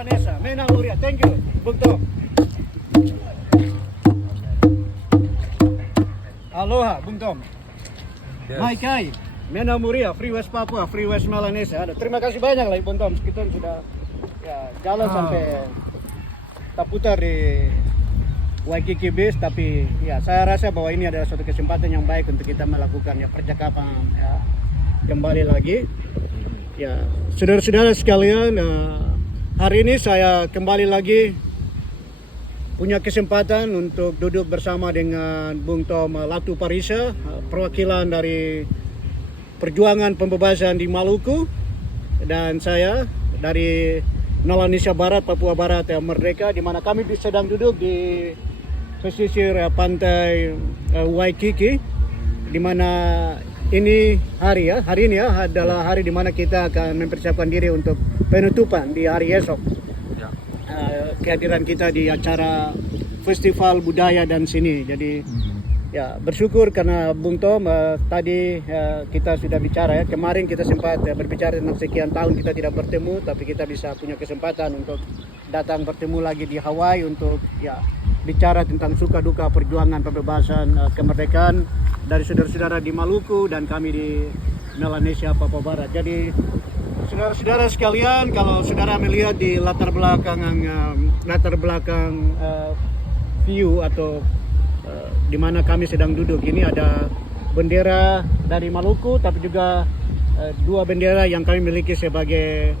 Melanesa. Mena Muria. Thank you, Bung Tom. Aloha, Bung Tom. Yes. Mai Kai, Mena Muria, Free West Papua, Free West Melanesa. Terima kasih banyak lah, Bung Tom. Kita sudah jalan sampai tak putar di Waikiki Beach, tapi saya rasa bahwa ini adalah suatu kesempatan yang baik untuk kita melakukan percakapan kembali lagi. Saudara-saudara sekalian, hari ini saya kembali lagi punya kesempatan untuk duduk bersama dengan Bung Tom Latu Parisa, perwakilan dari perjuangan pembebasan di Maluku, dan saya dari Melanesa Barat, Papua Barat yang merdeka, di mana kami sedang duduk di pesisir pantai Waikiki, di mana ini hari ini adalah hari di mana kita akan mempersiapkan diri untuk penutupan di hari esok. Kehadiran kita di acara Festival Budaya dan Seni. Jadi bersyukur karena Bung Tom tadi kita sudah bicara kemarin kita sempat berbicara tentang sekian tahun kita tidak bertemu, tapi kita bisa punya kesempatan untuk datang bertemu lagi di Hawaii untuk bicara tentang suka duka perjuangan pembebasan kemerdekaan dari saudara-saudara di Maluku dan kami di Melanesa Papua Barat. Jadi saudara-saudara sekalian, kalau saudara melihat di latar belakang view atau di mana kami sedang duduk ini, ada bendera dari Maluku, tapi juga dua bendera yang kami miliki sebagai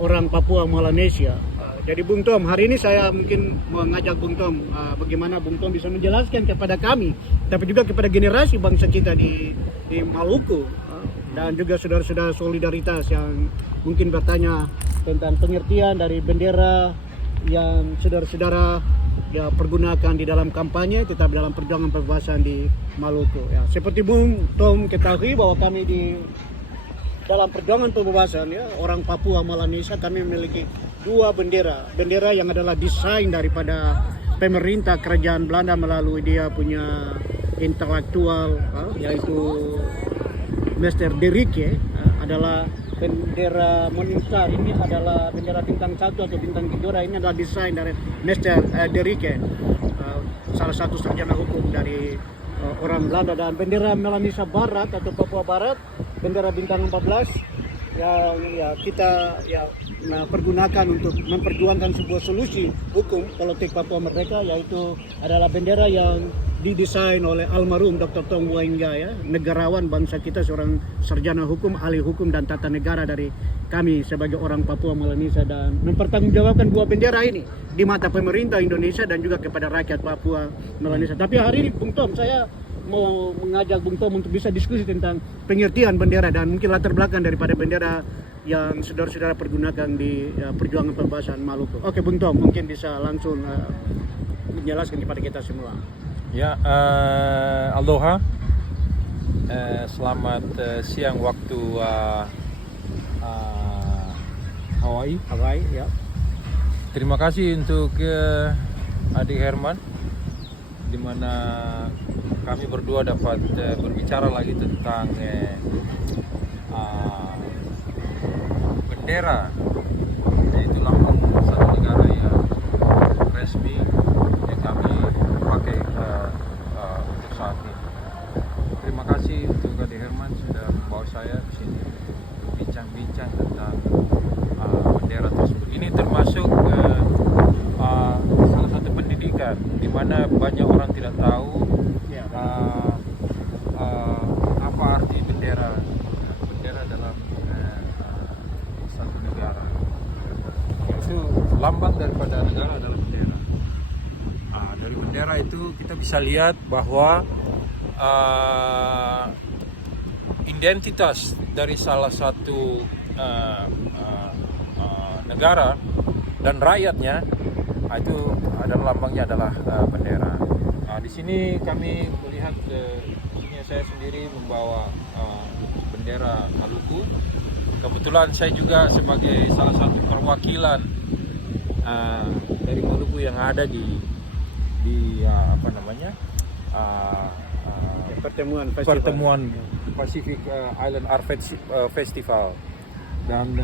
orang Papua Melanesia. Jadi Bung Tom, hari ini saya mungkin mengajak Bung Tom, bagaimana Bung Tom bisa menjelaskan kepada kami, tapi juga kepada generasi bangsa kita di Maluku, dan juga saudara-saudara solidaritas yang mungkin bertanya tentang pengertian dari bendera yang saudara-saudara pergunakan di dalam kampanye, tetap dalam perjuangan pembebasan di Maluku. Seperti Bung Tom ketahui bahwa kami di dalam perjuangan pembebasan orang Papua Melanesia, kami memiliki dua bendera yang adalah desain daripada pemerintah kerajaan Belanda melalui dia punya intelektual yaitu Mr. De Ricke, adalah bendera Morningstar. Ini adalah bendera bintang 1 atau bintang Kejora. Ini adalah desain dari Mr. De Ricke, salah satu sarjana hukum dari orang Belanda. Dan bendera Melanesa Barat atau Papua Barat, bendera bintang 14 yang kita pergunakan untuk memperjuangkan sebuah solusi hukum politik Papua Merdeka, yaitu adalah bendera yang didesain oleh almarhum Dr. Tom Mbowenga, negarawan bangsa kita, seorang sarjana hukum, ahli hukum dan tata negara dari kami sebagai orang Papua Melanesia, dan mempertanggungjawabkan dua bendera ini di mata pemerintah Indonesia dan juga kepada rakyat Papua Melanesia. Tapi hari ini Bung Tom, saya mau mengajak Bung Tom untuk bisa diskusi tentang pengertian bendera dan mungkin latar belakang daripada bendera yang saudara-saudara pergunakan di perjuangan pembebasan Maluku. Oke Bung Tom, mungkin bisa langsung menjelaskan kepada kita semua. Aloha, selamat siang waktu Hawaii. Terima kasih untuk adik Herman, di mana kami berdua dapat berbicara lagi tentang bendera, yaitu lambang satu negara yang resmi yang kami pakai untuk saat ini. Terima kasih untuk adik Herman sudah membawa saya di sini bincang-bincang tentang bendera tersebut. Ini termasuk salah satu pendidikan di mana banyak orang tidak tahu apa arti bendera dalam satu negara. Itu lambang daripada negara adalah bendera. Dari bendera itu kita bisa lihat bahwa identitas dari salah satu negara dan rakyatnya itu adalah lambangnya adalah bendera. Di sini kami melihat saya sendiri membawa bendera Maluku. Kebetulan saya juga sebagai salah satu perwakilan dari Maluku yang ada di pertemuan Pacific Island Art Festival, dan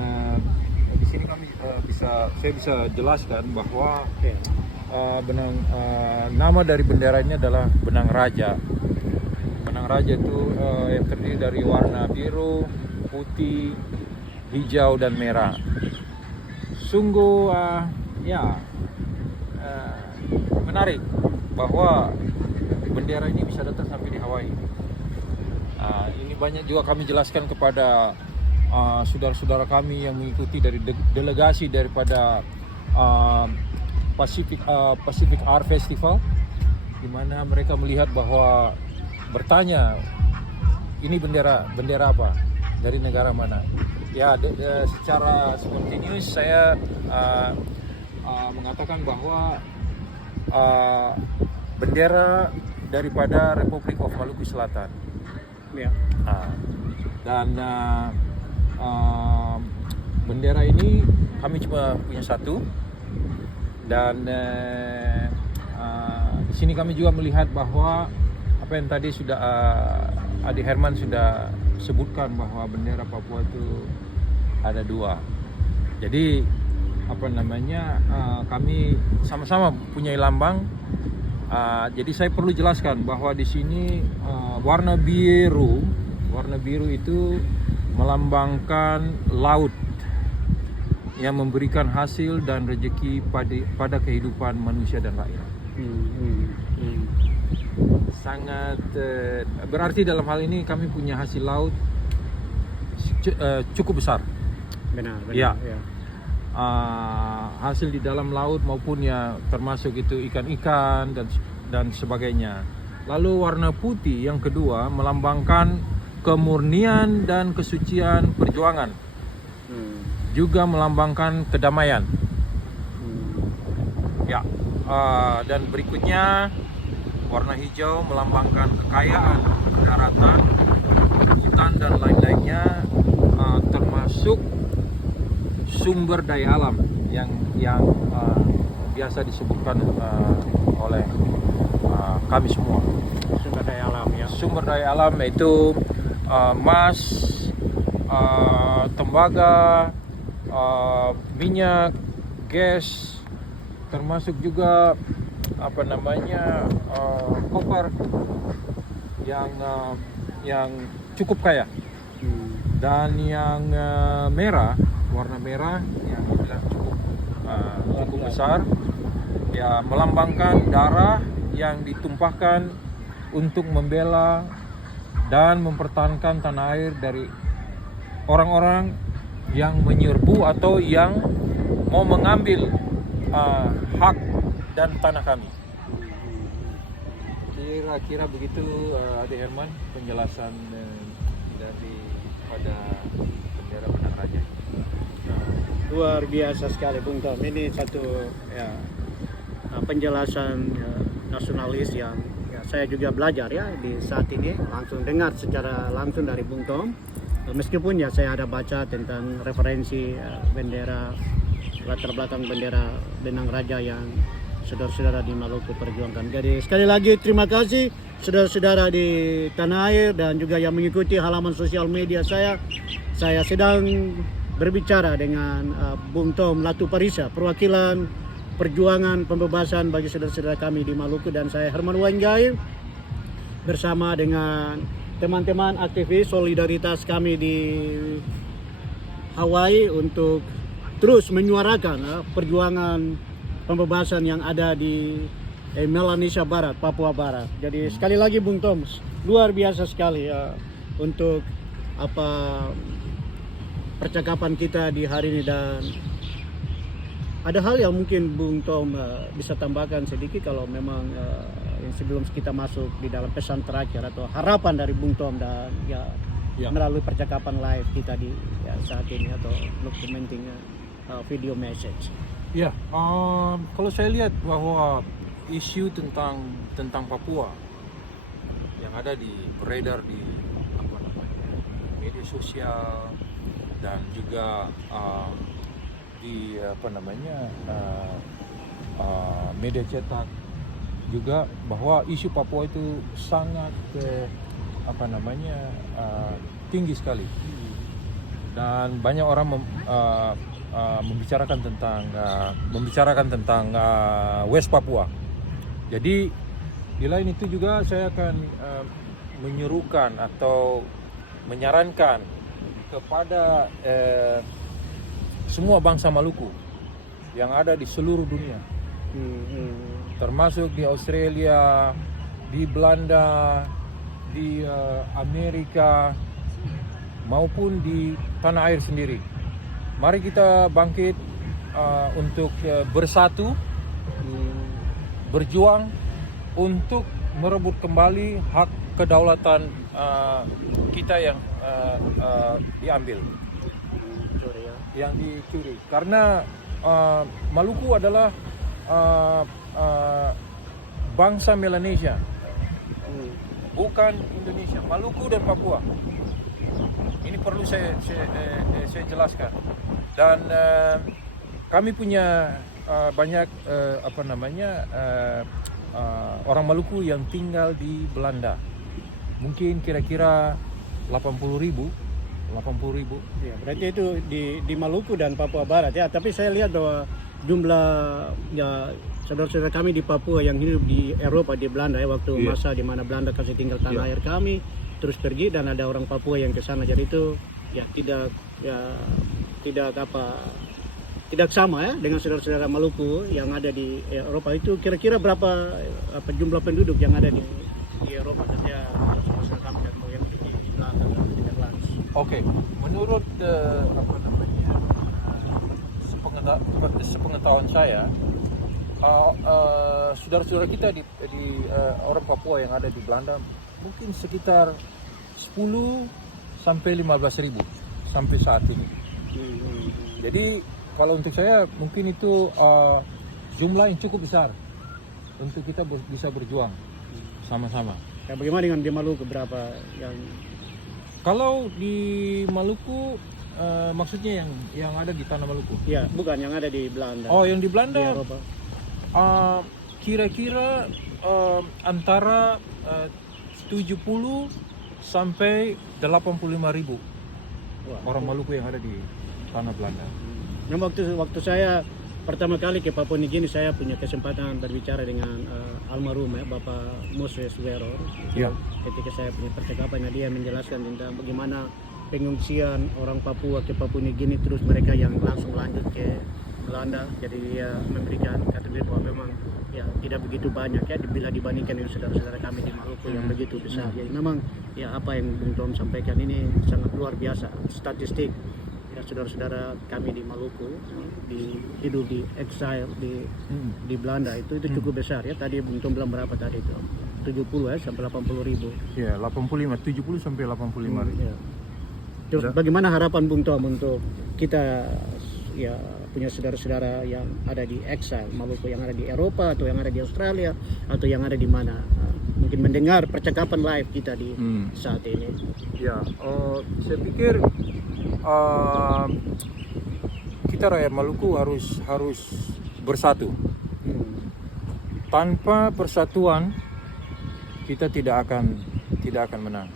di sini kami bisa saya bisa jelaskan bahwa Oke. nama dari bendera ini adalah benang raja. Benang raja itu yang terdiri dari warna biru, putih, hijau dan merah. Sungguh menarik bahwa bendera ini bisa datang sampai di Hawaii. Ini banyak juga kami jelaskan kepada saudara-saudara kami yang mengikuti dari delegasi daripada Pacific Art Festival, di mana mereka melihat bahwa bertanya, ini bendera apa, dari negara mana? Ya, secara spontaneous saya mengatakan bahwa bendera daripada Republik of Maluku Selatan. Ya. Dan bendera ini kami cuma punya satu, dan di sini kami juga melihat bahwa apa yang tadi sudah Adi Herman sudah sebutkan, bahwa bendera Papua itu ada dua. Jadi kami sama-sama punya lambang. Jadi saya perlu jelaskan bahwa di sini warna biru itu melambangkan laut yang memberikan hasil dan rezeki pada kehidupan manusia dan rakyat. Sangat berarti dalam hal ini kami punya hasil laut cukup besar. Benar. Ya. Ya. Hasil di dalam laut maupun ya termasuk itu ikan-ikan dan sebagainya. Lalu warna putih yang kedua melambangkan kemurnian dan kesucian perjuangan. Juga melambangkan kedamaian. Ya. Dan berikutnya warna hijau melambangkan kekayaan daratan, hutan dan lain-lainnya, termasuk sumber daya alam yang biasa disebutkan oleh kami semua. Sumber daya alam ya. Sumber daya alam yaitu emas, tembaga, minyak, gas, termasuk juga koper yang cukup kaya. Dan yang warna merah yang cukup besar, ya melambangkan darah yang ditumpahkan untuk membela dan mempertahankan tanah air dari orang-orang yang menyerbu atau yang mau mengambil hak dan tanah kami. Kira-kira begitu, Adi Herman, penjelasan daripada bendera benang raja. Luar biasa sekali Bung Tom. Ini satu penjelasan nasionalis yang saya juga belajar ya di saat ini, langsung dengar secara langsung dari Bung Tom. Meskipun ya saya ada baca tentang referensi bendera, latar belakang bendera benang raja yang saudara-saudara di Maluku perjuangkan. Jadi sekali lagi terima kasih saudara-saudara di tanah air dan juga yang mengikuti halaman sosial media saya. Saya sedang berbicara dengan Bung Tom Latuparisa, perwakilan perjuangan pembebasan bagi saudara-saudara kami di Maluku, dan saya Herman Wainggai bersama dengan teman-teman aktivis solidaritas kami di Hawaii untuk terus menyuarakan perjuangan pembebasan yang ada di Melanesia Barat, Papua Barat. Jadi sekali lagi Bung Tom, luar biasa sekali untuk percakapan kita di hari ini, dan ada hal yang mungkin Bung Tom bisa tambahkan sedikit kalau memang yang sebelum kita masuk di dalam pesan terakhir atau harapan dari Bung Tom dan melalui percakapan live kita di saat ini atau documenting video message. Ya, kalau saya lihat bahwa isu tentang Papua yang ada beredar di media sosial dan juga di media cetak juga, bahwa isu Papua itu sangat tinggi sekali, dan banyak orang membicarakan tentang West Papua. Jadi di lain itu juga saya akan menyuruhkan atau menyarankan kepada semua bangsa Maluku yang ada di seluruh dunia, termasuk di Australia, di Belanda, di Amerika, maupun di tanah air sendiri. Mari kita bangkit untuk bersatu, berjuang untuk merebut kembali hak kedaulatan kita yang diambil, yang dicuri. Karena Maluku adalah bangsa Melanesia, bukan Indonesia. Maluku dan Papua. Ini perlu saya jelaskan. Dan kami punya banyak orang Maluku yang tinggal di Belanda. Mungkin kira-kira 80.000. Ya, berarti itu di Maluku dan Papua Barat ya. Tapi saya lihat bahwa jumlah ya saudara-saudara kami di Papua yang hidup di Eropa, di Belanda ya, waktu masa di mana Belanda kasih tinggal tanah air kami, terus pergi, dan ada orang Papua yang ke sana. Jadi itu ya tidak sama ya dengan saudara-saudara Maluku yang ada di Eropa. Itu kira-kira berapa jumlah penduduk yang ada di Eropa saja saudara kami dan yang di Belanda dan di Netherlands. Oke, menurut sepengetahuan saya, saudara-saudara kita di orang Papua yang ada di Belanda mungkin sekitar 10 sampai 15.000 sampai saat ini. Jadi kalau untuk saya mungkin itu jumlah yang cukup besar untuk kita bisa berjuang sama-sama. Ya, bagaimana dengan di Maluku, berapa yang? Kalau di Maluku maksudnya yang ada di tanah Maluku? Ya, bukan yang ada di Belanda. Oh, yang di Belanda. Di Eropa. Kira-kira antara 70 sampai 85.000 orang Maluku yang ada di tanah Belanda. Nah, waktu saya pertama kali ke Papua Nugini, saya punya kesempatan berbicara dengan almarhum ya, Bapak Moses Wero. Ya. Ketika saya punya percakapan, dia menjelaskan tentang bagaimana pengungsian orang Papua ke Papua Nugini, terus mereka yang langsung lanjut ke Belanda. Jadi dia memberikan kategori bahwa memang ya tidak begitu banyak ya bila dibandingkan dengan saudara-saudara kami di Maluku yang begitu besar. Jadi memang ya apa yang Bung Tom sampaikan ini sangat luar biasa. Statistik ya saudara-saudara kami di Maluku hidup di exile di Belanda itu cukup besar ya. Tadi Bung Tom bilang berapa tadi itu? 70 ya sampai 80.000. Ya, 70 sampai 85.000. Ya. Terus bagaimana harapan Bung Tom untuk kita ya punya saudara-saudara yang ada di exile Maluku, yang ada di Eropa atau yang ada di Australia atau yang ada di mana, mungkin mendengar percakapan live kita di saat ini? Ya, saya pikir kita rakyat Maluku harus bersatu. Tanpa persatuan kita tidak akan menang.